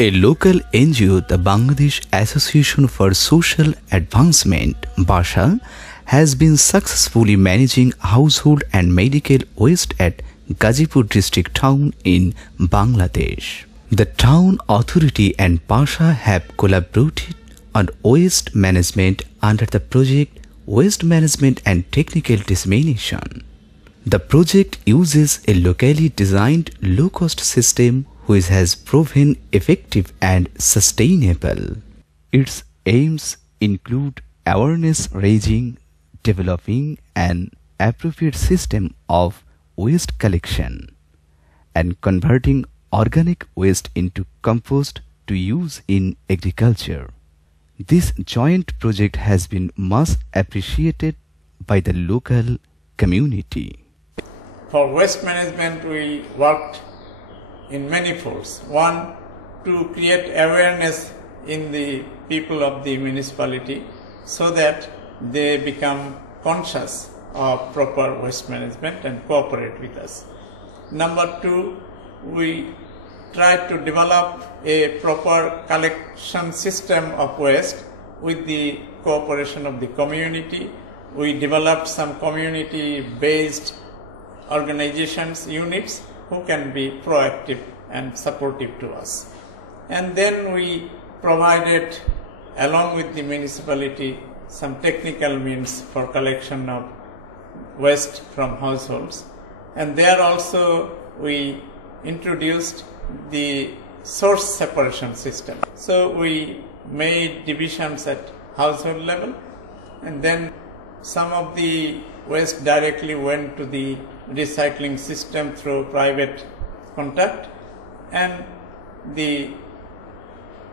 A local NGO, the Bangladesh Association for Social Advancement, BASHA, has been successfully managing household and medical waste at Gazipur district town in Bangladesh. The town authority and BASHA have collaborated on waste management under the project Waste Management and Technical Dissemination. The project uses a locally designed low-cost system which has proven effective and sustainable. Its aims include awareness raising, developing an appropriate system of waste collection, and converting organic waste into compost to use in agriculture. This joint project has been much appreciated by the local community. For waste management, we worked in many folds. One, to create awareness in the people of the municipality so that they become conscious of proper waste management and cooperate with us. Number two, we tried to develop a proper collection system of waste with the cooperation of the community. We developed some community-based organizations, units, who can be proactive and supportive to us. And then we provided, along with the municipality, some technical means for collection of waste from households. And there also we introduced the source separation system. So we made divisions at household level, and then some of the waste directly went to the recycling system through private contact, and the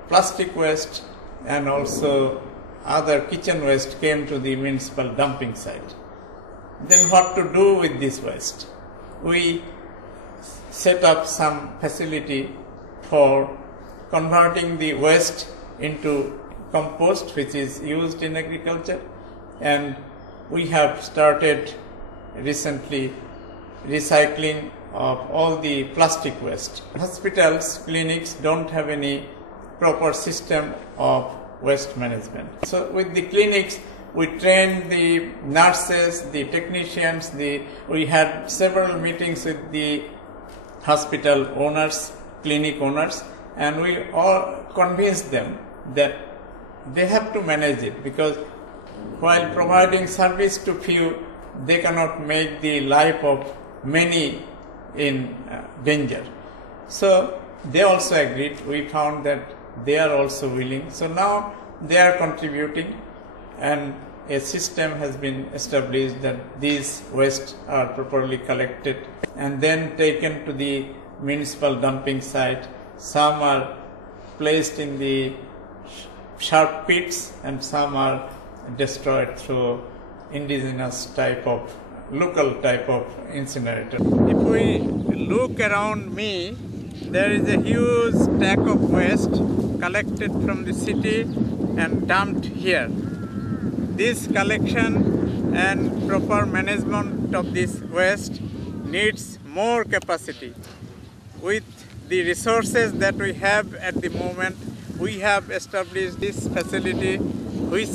plastic waste and also other kitchen waste came to the municipal dumping site. Then what to do with this waste? We set up some facility for converting the waste into compost, which is used in agriculture, and we have started recently recycling of all the plastic waste. Hospitals, clinics don't have any proper system of waste management. So with the clinics, we trained the nurses, the technicians, we had several meetings with the hospital owners, clinic owners, and we all convinced them that they have to manage it, because while providing service to few, they cannot make the life of many in danger. So they also agreed. We found that they are also willing. So now they are contributing, and a system has been established that these wastes are properly collected and then taken to the municipal dumping site. Some are placed in the sharp pits and some are destroyed through indigenous type of, local type of incinerator. If we look around me, there is a huge stack of waste collected from the city and dumped here. This collection and proper management of this waste needs more capacity. With the resources that we have at the moment, we have established this facility which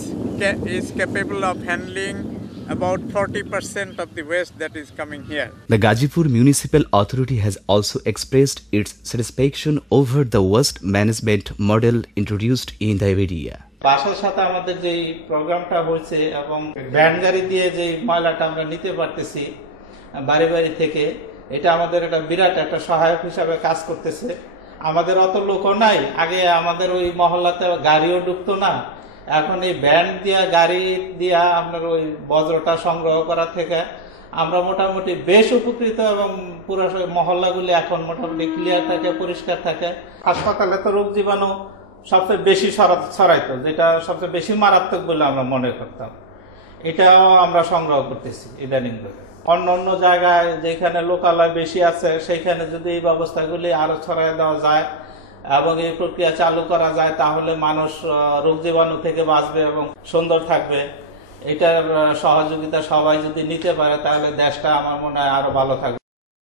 is capable of handling about 40% of the waste that is coming here. The Gazipur Municipal Authority has also expressed its satisfaction over the waste management model introduced in the area. বাসার সাথে আমাদের যে প্রোগ্রামটা হয়েছে এবং van গাড়ি দিয়ে যে ময়লাটা আমরা নিতে পারতেছি বাড়ি বাড়ি থেকে, এটা আমাদের একটা বিরাট একটা সহায়ক হিসাবে কাজ করতেছে। আমাদের অত লোকও নাই, আগে আমাদের ওই মহল্লাতে গাড়িও ঢুকতো না, এখন এই ভ্যান দিয়া গাড়ি দিয়া আপনার ওই বজ্রটা সংগ্রহ করা থেকে আমরা মোটামুটি বেশ উপকৃত, এবং পুরো মহল্লাগুলি এখন মোটামুটি ক্লিয়ার থাকে, পরিষ্কার থাকে। হাসপাতালে তো রোগ জীবাণু সবচেয়ে বেশি ছড়াইতো, যেটা সবচেয়ে বেশি মারাত্মক বলে আমরা মনে করতাম, এটাও আমরা সংগ্রহ করতেছি ইদানিং। অন্য অন্য জায়গায় যেখানে লোকালয় বেশি আছে সেইখানে যদি এই ব্যবস্থাগুলি আরো ছড়াই দেওয়া যায় এবং এই প্রক্রিয়া চালু করা যায়, তাহলে মানুষ রোগ জীবাণু থেকে বাঁচবে এবং সুন্দর থাকবে। এটার সহযোগিতা সবাই যদি নিতে পারে তাহলে দেশটা আমার মনে হয় আরো ভালো থাকবে।